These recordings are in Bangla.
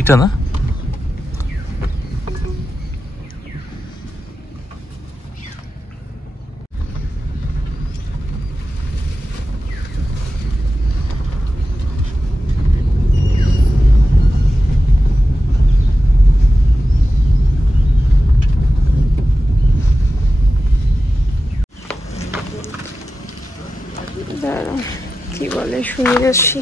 এটা না কি বলে শুনে আসি।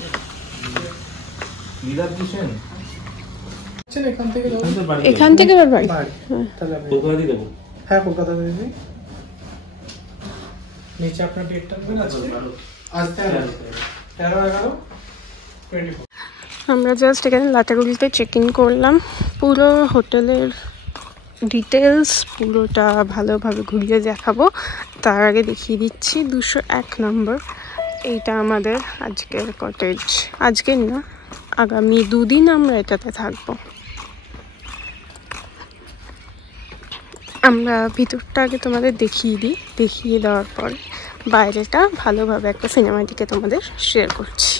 এখান থেকে বাড়ি হ্যাঁ কলকাতা নিচে আপনার ডেটটা আজ 13/11/24। আমরা জাস্ট এখানে লাটাগুলিতে চেক ইন করলাম। পুরো হোটেলের ডিটেলস পুরোটা ভালোভাবে ঘুরিয়ে দেখাবো। তার আগে দেখিয়ে দিচ্ছি 201 নম্বর, এইটা আমাদের আজকের কটেজ। আজকের না, আগামী 2 দিন আমরা এটাতে থাকবো। আমরা ভিতরটা আগে তোমাদের দেখিয়ে দিই, দেখিয়ে দেওয়ার পর বাইরেটা ভালোভাবে একটা সিনেমাটিকে তোমাদের শেয়ার করছি।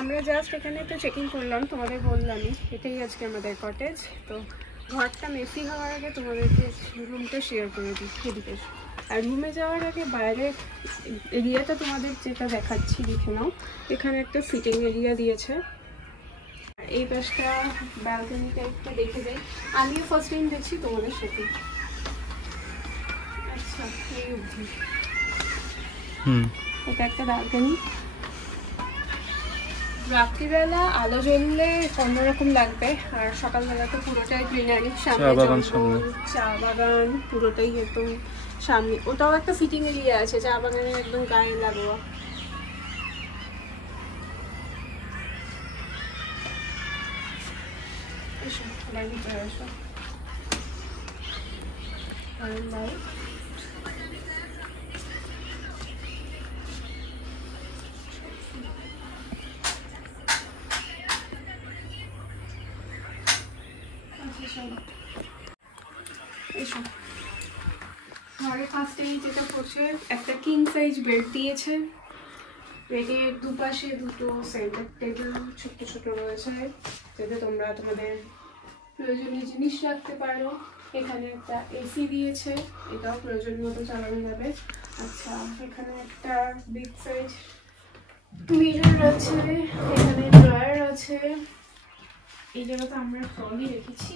আমরা জাস্ট এখানে একটু চেক ইন করলাম, তোমাদের বললামই এটাই আজকে আমাদের কটেজ। তো ঘরটা মেসি হওয়ার আগে তোমাদেরকে রুমটা শেয়ার করে দিই এদিকে। আর রুমে যাওয়ার আগে বাইরে এরিয়াটা তোমাদের যেটা দেখাচ্ছি দেখে নাও। এখানে একটা সিটিং এরিয়া দিয়েছে, এই পাশটা ব্যালকনি টাইপটা দেখে যাই। আমিও ফার্স্ট টাইম দেখছি তোমাদের সাথে। আচ্ছা এই অবধি এটা একটা ব্যালকনি। রাত্রিবেলা আলো জ্বললে অন্যরকম লাগবে, আর সকালবেলা তো পুরোটাই গ্রিনারি, সামনে জঙ্গল, চা বাগান পুরোটাই একদম সামনে। ওটাও একটা সিটিং এরিয়া আছে চা বাগানের একদম গায়ে লাগোয়া। ঘরে ফার্স্টেই যেটা করছে, একটা কিং সাইজ বেড দিয়েছে। বেডের দুপাশে দুটো সেন্টার টেবিল ছোট ছোট রয়েছে, যাতে তোমরা তোমাদের প্রয়োজনীয় জিনিস রাখতে পারো। এখানে একটা এসি দিয়েছে, এটাও প্রয়োজন মতো চালানো যাবে। আচ্ছা এখানে একটা বিগ সাইজ মিরর আছে, এখানে ড্রয়ার আছে। এই জায়গাটা আমরা ট্রলি রেখেছি।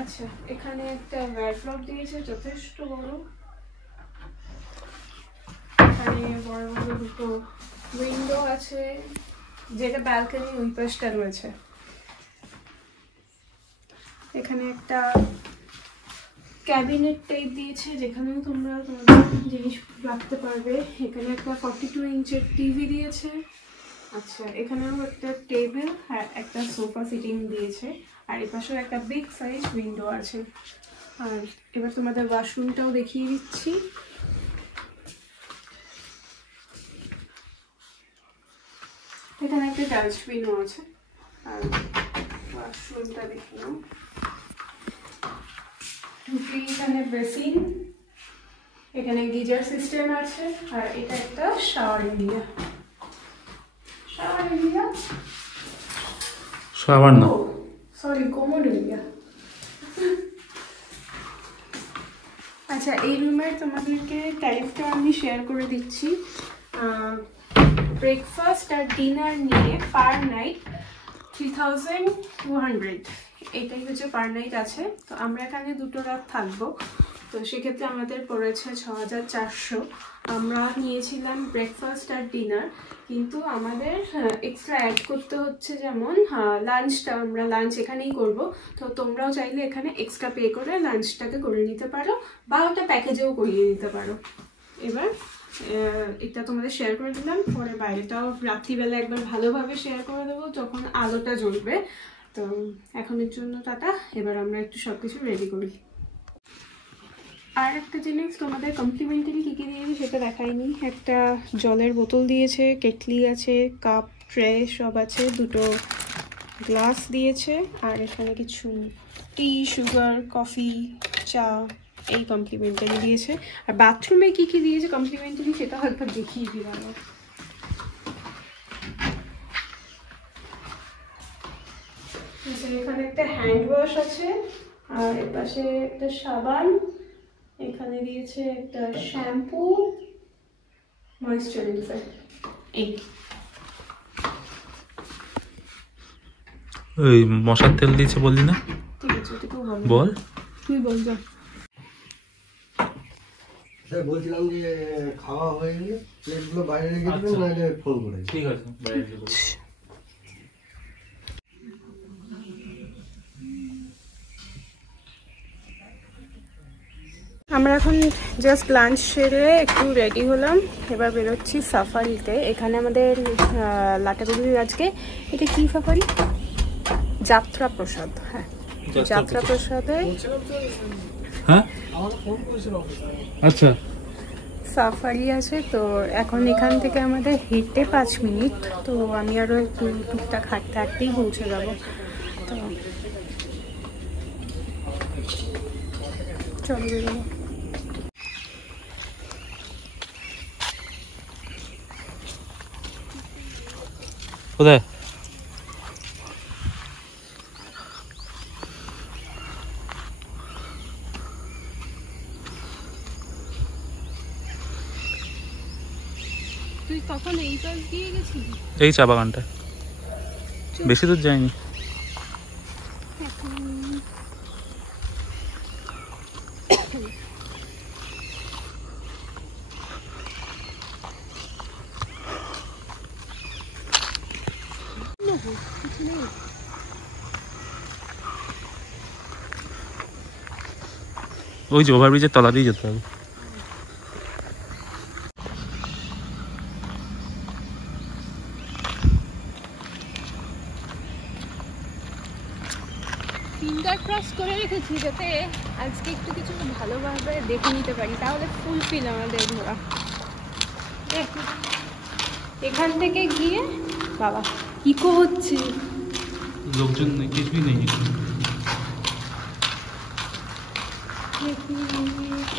আচ্ছা এখানে একটা ওয়ার্ড্রপ দিয়েছে যথেষ্ট বড়। এখানে বড় বড় দুটো উইন্ডো আছে, যেটা ব্যালকনি ওই পাশটা রয়েছে। এখানে একটা ক্যাবিনেট টাইপ দিয়েছে, যেখানেও তোমরা তোমাদের জিনিস রাখতে পারবে। এখানে একটা 42 ইঞ্চের টিভি দিয়েছে। আচ্ছা এখানেও একটা টেবিল আর একটা সোফা সিটিং দিয়েছে, আর এর পাশেও একটা বিগ সাইজ উইন্ডো আছে। আর এবার তোমাদের ওয়াশরুমটাও দেখিয়ে দিচ্ছি। এখানে একটা ডাস্টবিনও আছে। আর ওয়াশরুমটা দেখে নাও, এখানে বেসিন, এখানে গিজার সিস্টেম আছে, আর এটা একটা শাওয়ার এরিয়া। শাওয়ার না, সরি কোমোড এরিয়া। আচ্ছা এই রুমের তোমাদেরকে ট্যারিফটা আমি শেয়ার করে দিচ্ছি। ব্রেকফাস্ট আর ডিনার নিয়ে পার নাইট 3200, এটাই হচ্ছে পার নাইট আছে। তো আমরা এখানে 2 রাত থাকবো। তো সেক্ষেত্রে আমাদের পড়েছে 6400। আমরা নিয়েছিলাম ব্রেকফাস্ট আর ডিনার, কিন্তু আমাদের এক্সট্রা অ্যাড করতে হচ্ছে, যেমন লাঞ্চটা আমরা লাঞ্চ এখানেই করব। তো তোমরাও চাইলে এখানে এক্সট্রা পে করে লাঞ্চটাকে করে নিতে পারো, বা ওটা প্যাকেজেও করিয়ে নিতে পারো। এবার এটা তোমাদের শেয়ার করে দিলাম, পরে বাইরেটাও রাত্রিবেলা একবার ভালোভাবে শেয়ার করে দেবো যখন আলোটা জ্বলবে। তো এখনের জন্য টাটা, এবার আমরা একটু সব কিছু রেডি করি। আর একটা জিনিস তোমাদের কমপ্লিমেন্টারি কী কী দিয়েছে সেটা দেখাইনি। একটা জলের বোতল দিয়েছে, কেটলি আছে, কাপ ট্রে সব আছে, দুটো গ্লাস দিয়েছে, আর এখানে কিছু টি, সুগার, কফি, চা এই কমপ্লিমেন্টারি দিয়েছে। আর বাথরুমে কী কী দিয়েছে কমপ্লিমেন্টারি সেটাও একবার দেখিয়ে দিলাম। এখানে একটা হ্যান্ড ওয়াশ আছে, আর এর পাশে একটা সাবান, এখানে দিয়েছে একটা শ্যাম্পু, ময়েশ্চারাইজার। এই ওই মশার তেল দিয়েছে বললি না? ঠিক আছে, তুই বল। তুই বল যা। স্যার বলছিলাম যে খাওয়া হয়ে গেলে প্লেটগুলো বাইরে রেখে দেবেন, নাহলে ফোন করে। ঠিক আছে, বাইরে রেখে দেবো। আমরা এখন জাস্ট লাঞ্চ সেরে একটু রেডি হলাম, এবার বেরোচ্ছি সাফারিতে। এখানে আমাদের লাটাগুড়ির আজকে এটা কি সাফারি? যাত্রা প্রসাদ। হ্যাঁ, যাত্রা প্রসাদে হ্যাঁ আচ্ছা সাফারি আছে। তো এখন এখান থেকে আমাদের হেঁটে 5 মিনিট, তো আমি আরও একটু টুকটাক হাঁটতে হাঁটতেই পৌঁছে যাবো। তো চলো বেরোবো। কোথায়? তুই তখন এই পাশ দিয়ে গেছিলি? এই চা বাগানটা, বেশি দূর যায়নি। ওই যে ওভারব্রিজের তলা দিয়ে যেতে হবে। ফিঙ্গার ক্রস করে রেখেছি যাতে আজকে একটু কিছু ভালোভাবে দেখে নিতে পারি, তাহলে ফুলফিল আমাদের ঘোরা। এখান থেকে গিয়ে বাবা ইকো হচ্ছে, লোকজন কিছুই নেই।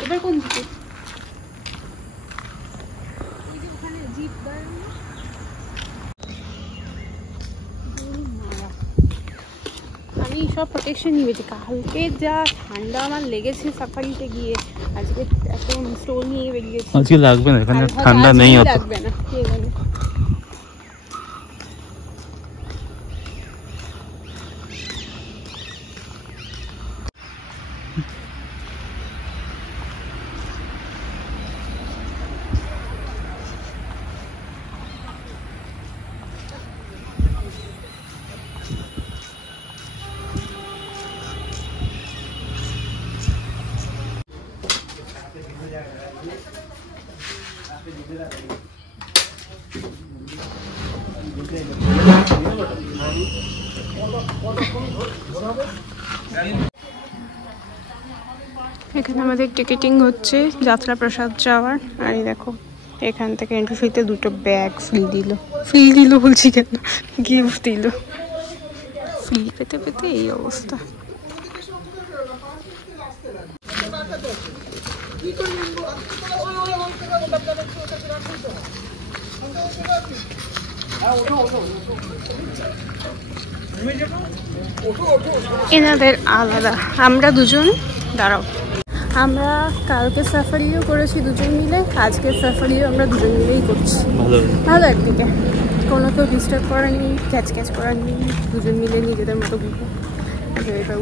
এবার কোন দিকে? ওখানে জিপ দাঁড়ানো। আমি সব প্রোটেকশন নিয়েছি, কালকে যা ঠান্ডা আমার লেগেছে সাফারিতে গিয়ে, আজকে এত স্টোর নিয়ে বেরিয়েছি। আজকে লাগবে না, এখানে ঠান্ডা নেই অত। লাগবে না, কে জানে। এখানে আমাদের টিকিটিং হচ্ছে যাত্রা প্রসাদ যাওয়ার। আর এই দেখো এখান থেকে এন্ট্রি ফিতে দুটো ব্যাগ ফ্রি দিল বলছি কেন, গিফট দিল। ফ্রি পেতে পেতে এই অবস্থা। এনাদের আলাদা, আমরা দুজন দাঁড়াও, আমরা কালকে সাফারিও করেছি দুজন মিলে, আজকে সাফারিও আমরা দুজন মিলেই করছি। ভালো একদিকে, কোনো কেউ ডিস্টার্ব করার নেই, ক্যাচ করার নেই, দুজন মিলে নিজেদের মতো ঘুরবো। এবার